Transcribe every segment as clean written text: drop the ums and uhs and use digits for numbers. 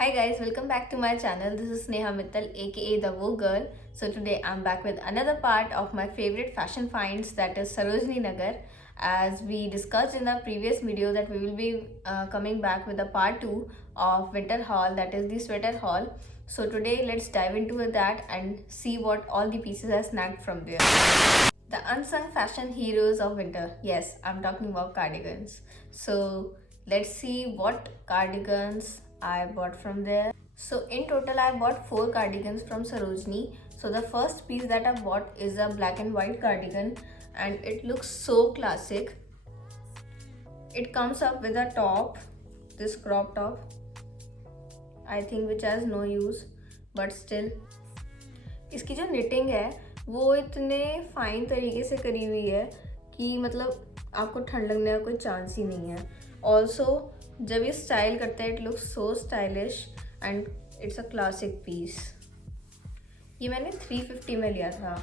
Hi guys, welcome back to my channel. This is Sneha Mittal aka The Wo Girl. So today I'm back with another part of my favorite fashion finds, that is Sarojini Nagar. As we discussed in the previous video that we will be coming back with a part 2 of winter haul, that is the sweater haul. So today let's dive into that and see what all the pieces I snagged from there. The unsung fashion heroes of winter. Yes, I'm talking about cardigans. So let's see what cardigans I bought from there. So in total I bought 4 cardigans from Sarojini. So the first piece that I bought is a black and white cardigan and it looks so classic. It comes up with a top, this crop top, I think, which has no use, but still इसकी जो knitting है वो इतने fine तरीके से करी हुई है कि मतलब आपको ठंड लगने का कोई चांस ही नहीं है. ऑल्सो जब ये स्टाइल करते हैं it looks so stylish and it's a classic piece. ये मैंने 350 में लिया था.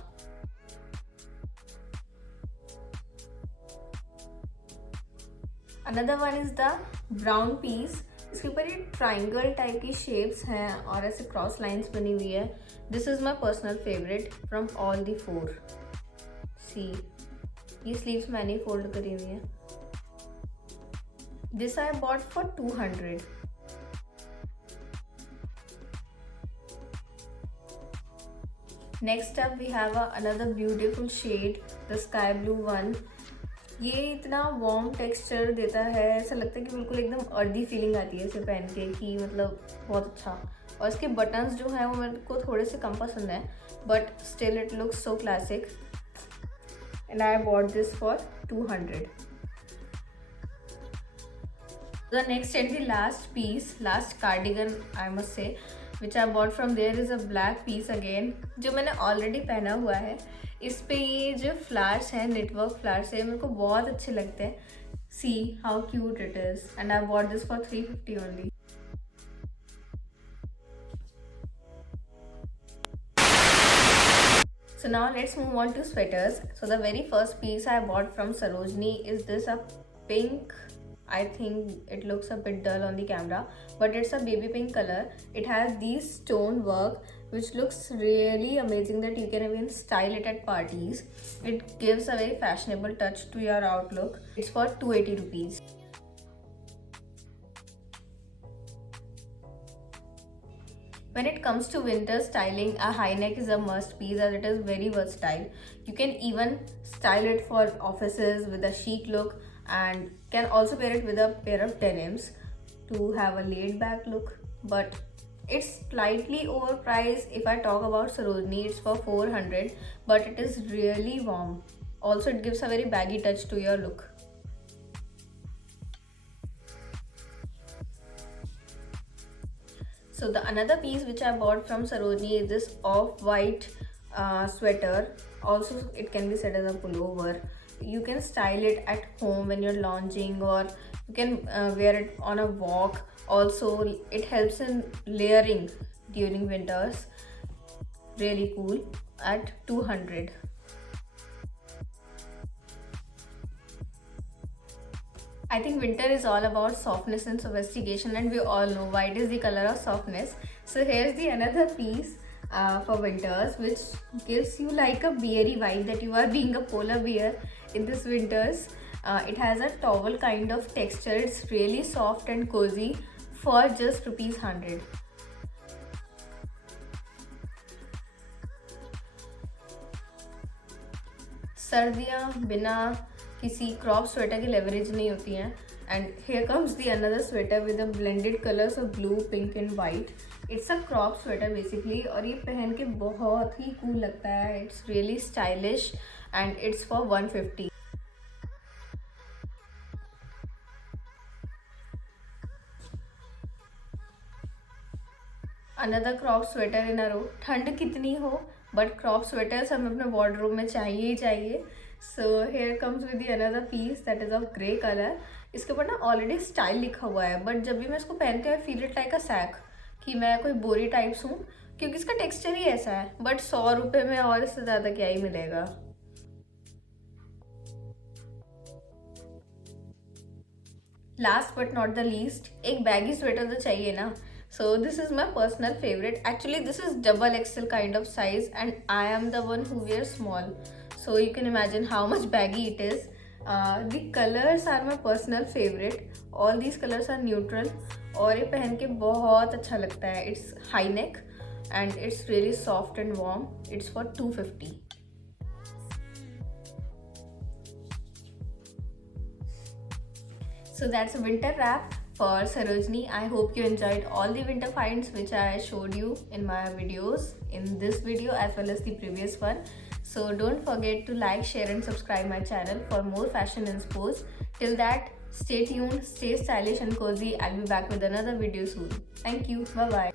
Another one is the brown piece. इसके ऊपर ये ट्राइंगल टाइप की शेप्स हैं और ऐसे क्रॉस लाइंस बनी हुई है. This is my personal favourite from all the 4. See, ये स्लीव्स मैंने ही फोल्ड करी हुई है. This I bought for 200. Next up we have another beautiful shade, the sky blue one. ये इतना वार्म टेक्सचर देता है, ऐसा लगता है कि बिल्कुल एकदम अर्दी फीलिंग आती है इसे पहन के कि मतलब बहुत अच्छा. और इसके बटन्स जो हैं वो मेरे को थोड़े से कम पसंद है, but still it looks so classic and I bought this for 200. The next and the last piece, last cardigan I must say, which I bought from there is a black piece again, जो मैंने already पहना हुआ है. इस पे ये जो flowers हैं, नेटवर्क फ्लावर्स है, मेरे को बहुत अच्छे लगते हैं. See how cute it is and I bought this for 350 only. So now let's move on to sweaters. So the very first piece I bought from Sarojini is this a pink. I think it looks a bit dull on the camera, but it's a baby pink color. It has these stone work which looks really amazing that you can even style it at parties. It gives a very fashionable touch to your outlook. It's for 280 rupees. When it comes to winter styling, a high neck is a must piece as it is very versatile. You can even style it for offices with a chic look and can also pair it with a pair of denims to have a laid back look. But it's slightly overpriced. If I talk about Sarojini, it's for 400, but it is really warm. Also, it gives a very baggy touch to your look. So the another piece which I bought from Sarojini is this off-white sweater. Also, it can be said as a pullover. You can style it at home when you're lounging, or you can wear it on a walk. Also, it helps in layering during winters. Really cool at 200. I think winter is all about softness and sophistication, and we all know white is the color of softness. So here's the another piece for winters, which gives you like a beery vibe that you are being a polar bear in this winters. It has a towel kind of texture. It's really soft and cozy for just rupees 100. सर्दियाँ बिना किसी crop sweater के leverage नहीं होती हैं. And here comes the another sweater with a blended colours of blue, pink and white. It's a crop sweater basically, और ये पहन के बहुत ही कूल लगता है. It's really stylish and it's for 150. Another crop sweater in a row. ठंड कितनी हो बट क्रॉप स्वेटर्स हमें अपने वार्डरोब में चाहिए ही चाहिए. So here comes with the another piece that is of grey colour. इसके ऊपर ना ऑलरेडी स्टाइल लिखा हुआ है, बट जब भी मैं इसको पहनती हूँ I feel it like a sack कि मैं कोई बोरी टाइप्स हूँ, क्योंकि इसका टेक्सचर ही ऐसा है. बट 100 रुपये में और इससे ज़्यादा क्या ही मिलेगा. Last but not the least, एक बैगी स्वेटर तो चाहिए ना. So this is my personal favorite. Actually, this is double XL kind of size, and I am the one who wears small. So you can imagine how much baggy it is. The colors are my personal favorite. All these colors are neutral और ये पहन के बहुत अच्छा लगता है. It's high neck and it's really soft and warm. It's for 250. So that's a winter wrap for Sarojini. I hope you enjoyed all the winter finds which I showed you in my videos, in this video as well as the previous one. So don't forget to like, share and subscribe my channel for more fashion inspos. Till that, stay tuned, stay stylish and cozy. I'll be back with another video soon. Thank you. Bye bye.